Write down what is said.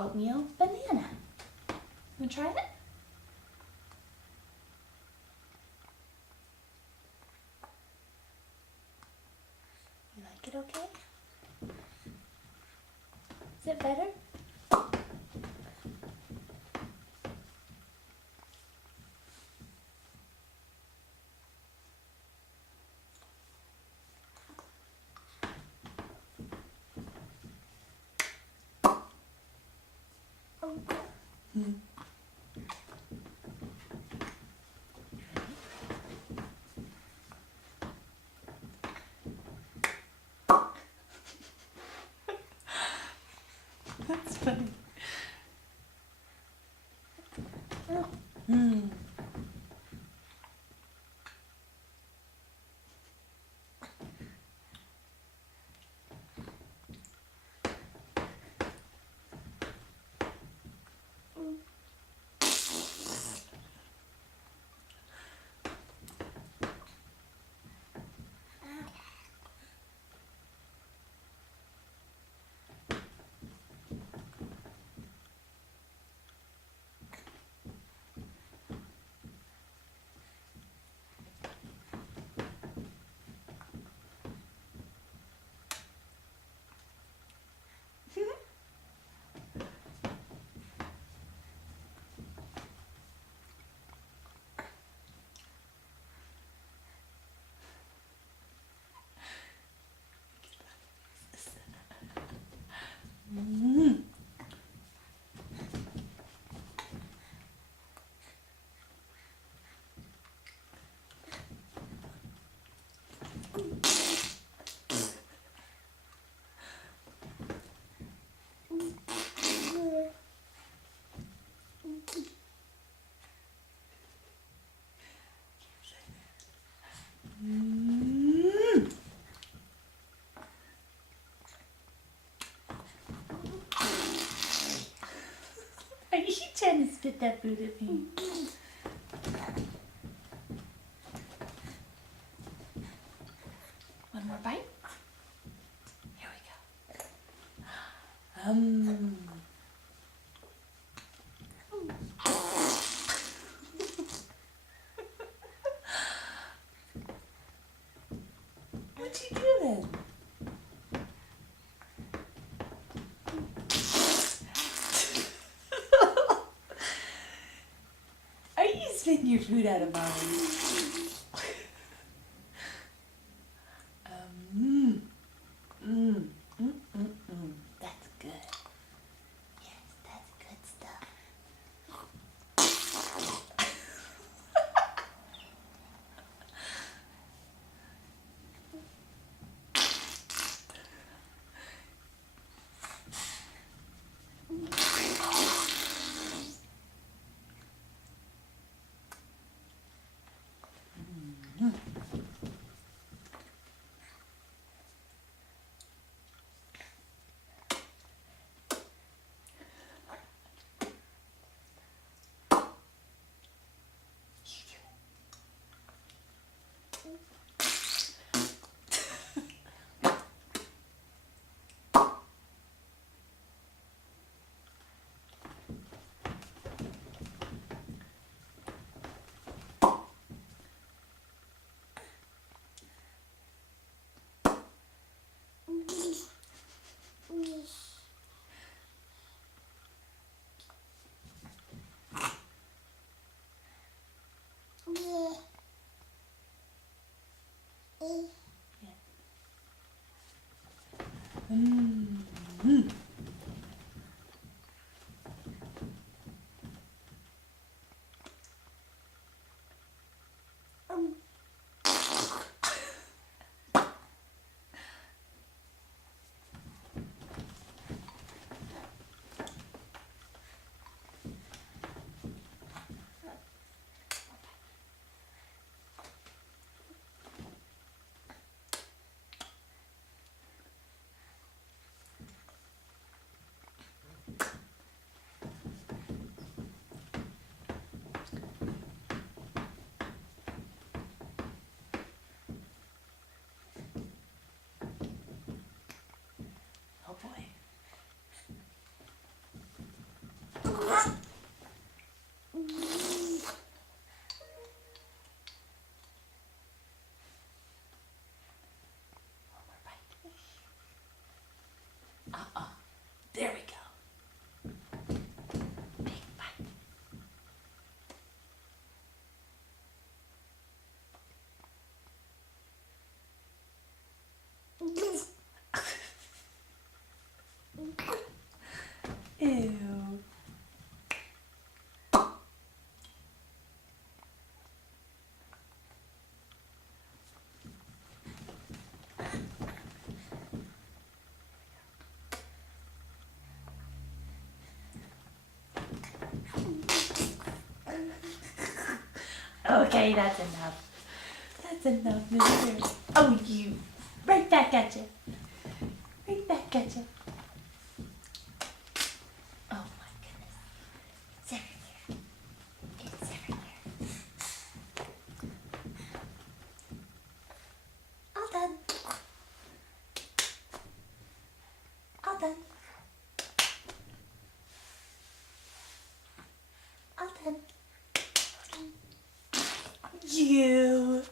oatmeal banana. Want to try it? You like it okay? Is it better? Mm. That's funny. Oh. Mm. Mm. Mm. Are you trying to spit that food at me? One more bite? Here we go. What you doing? Are you spitting your food out of mommy? Mm. Mm. Mm. Mm. Mm. That's good. Yes, that's good stuff. Mm. Mm. Okay, that's enough. That's enough, mister. Oh, you. Right back at you. Right back at you. Oh, my goodness. It's everywhere. It's everywhere. All done. All done. All done. You.